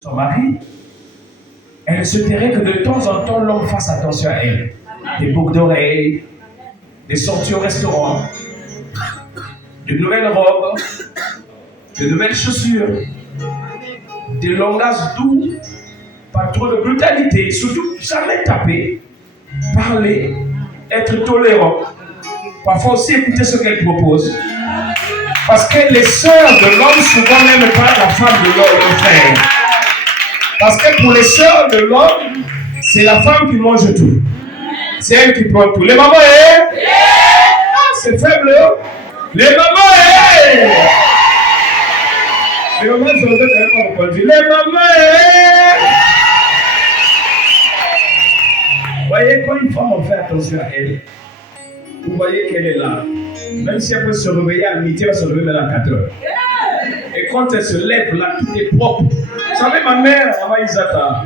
son mari, elle ne se tairait que de temps en temps l'homme fasse attention à elle. Des boucles d'oreilles, des sorties au restaurant, de nouvelles robes, de nouvelles chaussures, des langages doux, pas trop de brutalité, surtout jamais taper, parler, être tolérant, parfois aussi écouter ce qu'elle propose. Parce que les sœurs de l'homme souvent n'aiment pas la femme de leur frère. Parce que pour les sœurs de l'homme, c'est la femme qui mange tout. C'est elle qui prend tout. Les mamans, c'est faible. Les mamans, les mamans, je ne vais pas répondre. Les mamans, Vous voyez, quand une femme, on fait attention à elle, vous voyez qu'elle est là. Même si elle peut se réveiller à midi, elle va se réveiller à 4 heures. Et quand elle se lève, là, tout est propre. Vous savez, ma mère, Maman Isata,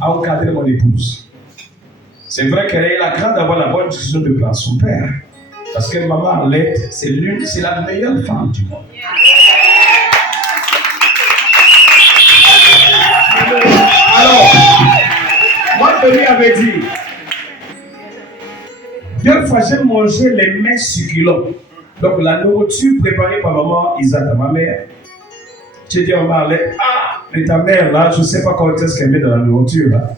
a encadré mon épouse. C'est vrai qu'elle a eu la grâce d'avoir la bonne décision de prendre son père. Parce que maman Arlette, c'est la meilleure femme du monde. Alors, moi, je lui avais dit, deux fois, j'ai mangé les mets succulents. Donc, la nourriture préparée par maman Isata, ma mère. J'ai dit à maman Arlette, mais ta mère, là, je ne sais pas quand est-ce qu'elle met dans la nourriture, là.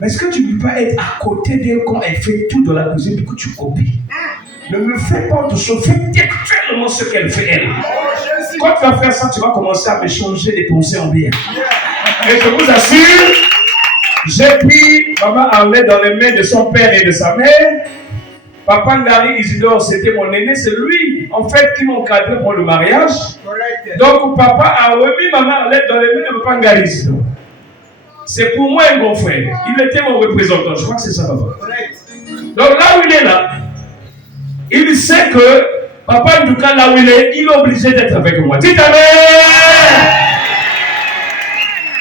Mais est-ce que tu ne peux pas être à côté d'elle quand elle fait tout dans la cuisine pour que tu copies? Ne me fais pas de chauffer textuellement ce qu'elle fait, elle. Quand tu vas faire ça, tu vas commencer à me changer les pensées en bien. Et je vous assure, j'ai pris maman Arlette dans les mains de son père et de sa mère. Papa Ngari Isidore, c'était mon aîné, c'est lui, en fait, qui m'encadrait pour le mariage. Donc, papa a remis maman Arlette dans les mains de Papa Ngari Isidore. C'est pour moi un bon frère. Il était mon représentant. Je crois que c'est ça, papa. Donc, là où il est là, il sait que papa, en tout cas, là où il est obligé d'être avec moi. Dites Amen!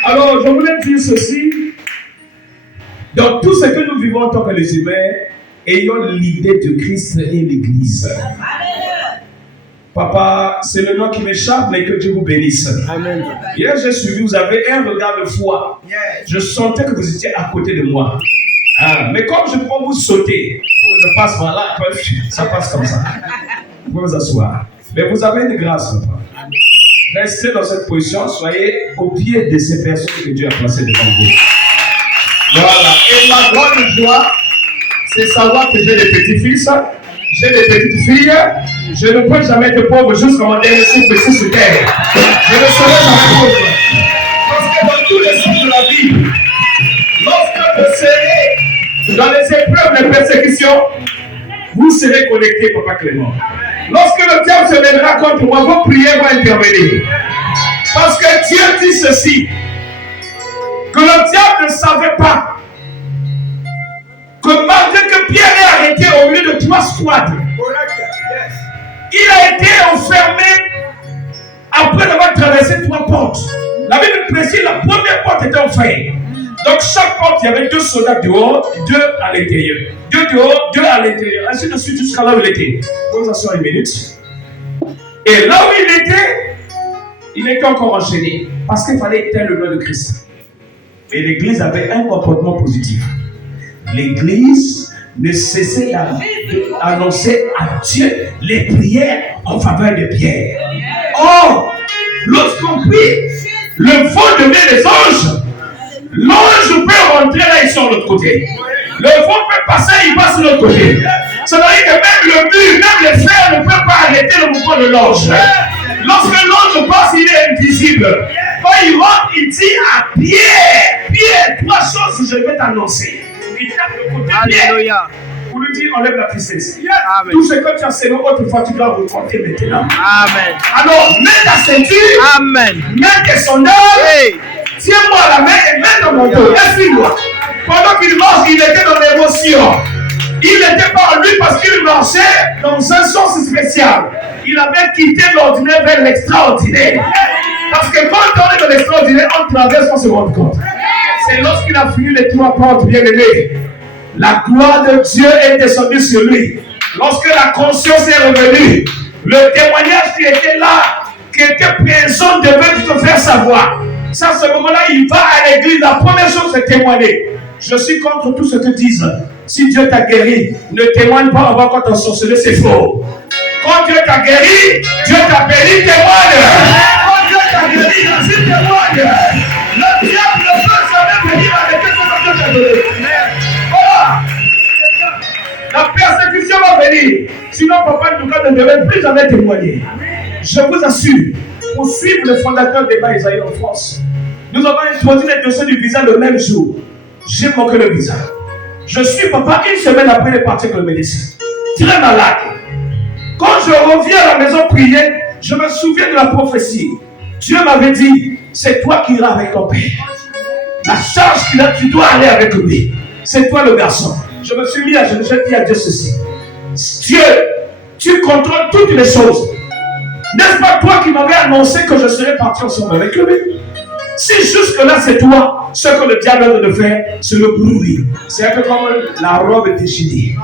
Alors, je voulais dire ceci. Dans tout ce que nous vivons en tant que les humains, ayons l'idée de Christ et l'Église. Papa, c'est le nom qui m'échappe, mais que Dieu vous bénisse. Amen. Hier, j'ai suivi, vous avez un regard de foi. Je sentais que vous étiez à côté de moi. Mais comme je peux vous sauter, je passe par là, ça passe comme ça. Vous pouvez vous asseoir. Mais vous avez une grâce, papa. Restez dans cette position, soyez au pied de ces personnes que Dieu a placées devant vous. Voilà. Et ma grande joie, c'est savoir que j'ai des petits-fils, j'ai des petites filles. Je ne peux jamais être pauvre jusqu'à mon dernier souffle ici sur terre. Je ne serai jamais pauvre. Parce que dans tous les sens de la vie, lorsque vous serez dans les épreuves, les persécutions, vous serez connectés, Papa Clément. Lorsque le diable se lèvera contre moi, vos prières vont intervenir. Parce que Dieu dit ceci, que le diable ne savait pas que malgré que Pierre est arrêté au milieu de 3 squads, il a été enfermé après avoir traversé 3 portes. La Bible précise, la première porte était enfermée. Donc chaque porte, il y avait 2 soldats dehors, 2 à l'intérieur. 2 dehors, 2 à l'intérieur. Ainsi de suite jusqu'à là où il était. Vous asseoir une minute. Et là où il était encore enchaîné. Parce qu'il fallait éteindre le nom de Christ. Mais l'Église avait un comportement positif. L'Église ne cessait d'annoncer à Dieu les prières en faveur de Pierre. Or, lorsqu'on prie, le vent devient des anges. L'ange peut rentrer là, il sort de l'autre côté. Le vent peut passer, il passe de l'autre côté. Ça veut dire que même le mur, même les fers ne peuvent pas arrêter le mouvement de l'ange. Lorsque l'ange passe, il est invisible. Quand il rentre, il dit à Pierre, Pierre, 3 choses que je vais t'annoncer. Il tape le côté Pierre. Pour lui dire, enlève la tristesse. Amen. Tout ce que tu as sévé autrefois, tu dois retenter maintenant. Amen. Alors, mets ta ceinture. Amen. Mets tes sondages. Hey. Tiens-moi la main et mets dans mon dos. Laisse-moi. Pendant qu'il marche, il était dans l'émotion. Il n'était pas en lui parce qu'il marchait dans un sens spécial. Il avait quitté l'ordinaire vers l'extraordinaire. Parce que quand on est dans l'extraordinaire, on traverse, on se rend compte. C'est lorsqu'il a fini les 3 portes, bien aimé. La gloire de Dieu est descendue sur lui. Lorsque la conscience est revenue, le témoignage qui était là, qui était présent, devait te faire savoir. Ça, à ce moment-là, il va à l'église. La première chose, c'est témoigner. Je suis contre tout ce que disent. Si Dieu t'a guéri, ne témoigne pas avant quand t'as sorcelé, c'est faux. Quand Dieu t'a guéri, Dieu t'a béni, témoigne. Quand Dieu t'a guéri, vas-y, témoigne. Le diable ne peut jamais venir avec ce que Dieu t'a donné. Voilà. La persécution va venir. Sinon, papa, en tout cas, ne devait plus jamais témoigner. Je vous assure, pour suivre le fondateur des Bains Isaïe en France, nous avons choisi les dossiers du visa le même jour. J'ai manqué le visa. Je suis papa une semaine après les parties avec le médecin. Très malade. Quand je reviens à la maison prier, je me souviens de la prophétie. Dieu m'avait dit, c'est toi qui iras avec ton père. La charge qu'il a, tu dois aller avec lui. C'est toi le garçon. Je me suis mis à genoux, j'ai dit à Dieu ceci. Dieu, tu contrôles toutes les choses. N'est-ce pas toi qui m'avais annoncé que je serais parti ensemble avec lui? Si jusque-là c'est toi, ce que le diable a de faire, c'est le bruit. C'est un peu comme la robe déchirée.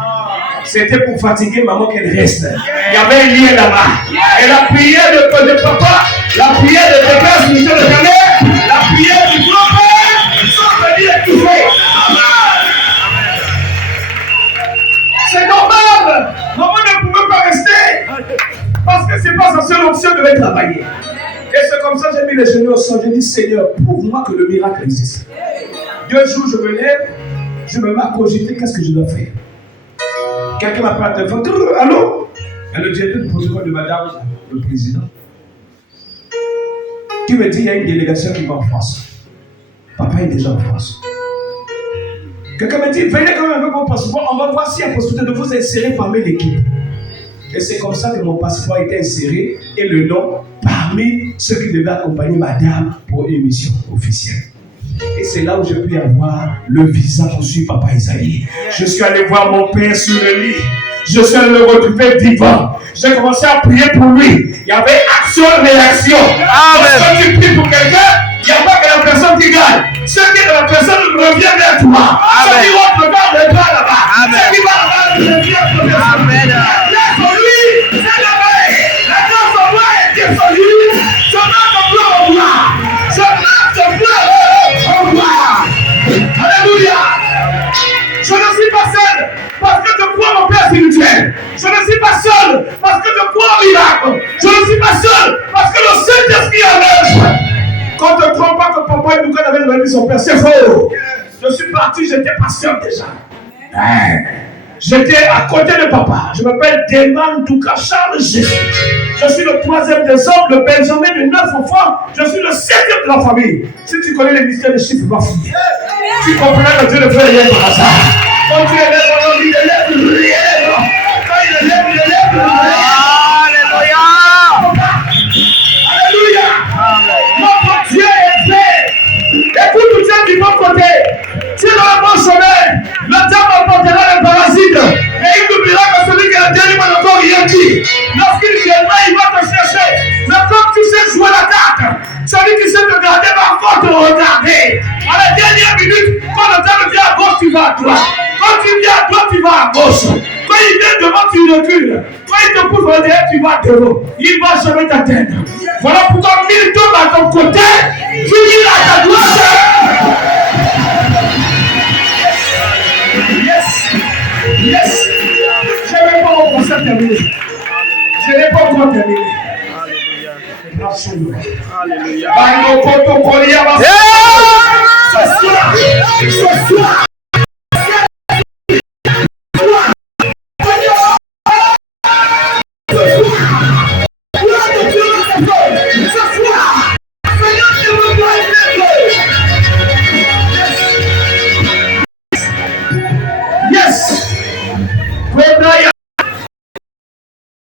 C'était pour fatiguer maman qu'elle reste. Il y avait un lien là-bas. Et la prière de papa, la prière de papa, de jamais, la prière du grand-père, sont venus étouffer. C'est normal. Maman ne pouvait pas rester. Parce que c'est pas sa seule option de travailler. Et c'est comme ça que j'ai mis les genoux au sol. J'ai dit, Seigneur, prouve-moi que le miracle existe. 2 jours, je me lève, je me mets à cogiter, qu'est-ce que je dois faire? Quelqu'un m'appelle à la téléphone. Allô? Et le directeur du protocole de madame, le président, qui me dit, il y a une délégation qui va en France. Papa est déjà en France. Quelqu'un me dit, venez quand même avec mon passeport, on va voir s'il y a possibilité de vous insérer parmi l'équipe. Et c'est comme ça que mon passeport a été inséré et le nom parmi ceux qui devaient accompagner madame pour une mission officielle. Et c'est là où j'ai pu avoir le visa pour suivre papa Isaïe. Je suis allé voir mon père sur le lit. Je suis allé le retrouver vivant. J'ai commencé à prier pour lui. Il y avait action-réaction. Quand tu pries pour quelqu'un, il n'y a pas que la personne qui gagne. Ce qui est de la personne revient vers toi. Ce qui rentre dedans ne va là-bas. Ce qui va là-bas revient vers toi. Amen. Alléluia. Je ne suis pas seul parce que je crois en Père spirituel. Je ne suis pas seul parce que je crois en miracle. Je ne suis pas seul parce que le Saint-Esprit est en œuvre. Quand ne te trompe pas que papa et Lucas avait révélé son père, c'est faux. Je suis parti, j'étais pasteur déjà. J'étais à côté de papa. Je m'appelle Deman Douka Charles Jésus. Je suis le 3e des hommes, le Benjamin de 9 enfants. Je suis le 7e de la famille. Si tu connais les mystères de chiffres, va fouiller. Tu comprends que Dieu ne fait rien par hasard. Quand tu élèves, il élève rien. Quand il élève, il élève rien. Alléluia. Alléluia. Notre Dieu est fait. Écoute Dieu du bon côté. Si dans le bon chemin, le diable apportera les parasites. Et il n'oubliera que celui qui est le dernier n'a encore rien dit. Lorsqu'il viendra, il va te chercher. Mais comme tu sais jouer la carte, celui qui sait te garder va encore te regarder. À la dernière minute, quand le diable vient à gauche, tu vas à droite. Quand tu viens à droite, tu vas à gauche. Quand il vient devant, tu recules. Quand il te pousse au derrière, tu vas devant. Il ne va jamais t'atteindre. Voilà pourquoi 1000 tombent à ton côté, tu dis à ta droite. Yes. Je n'ai pas encore terminé. Je n'ai pas encore terminé. Absolument. Alléluia.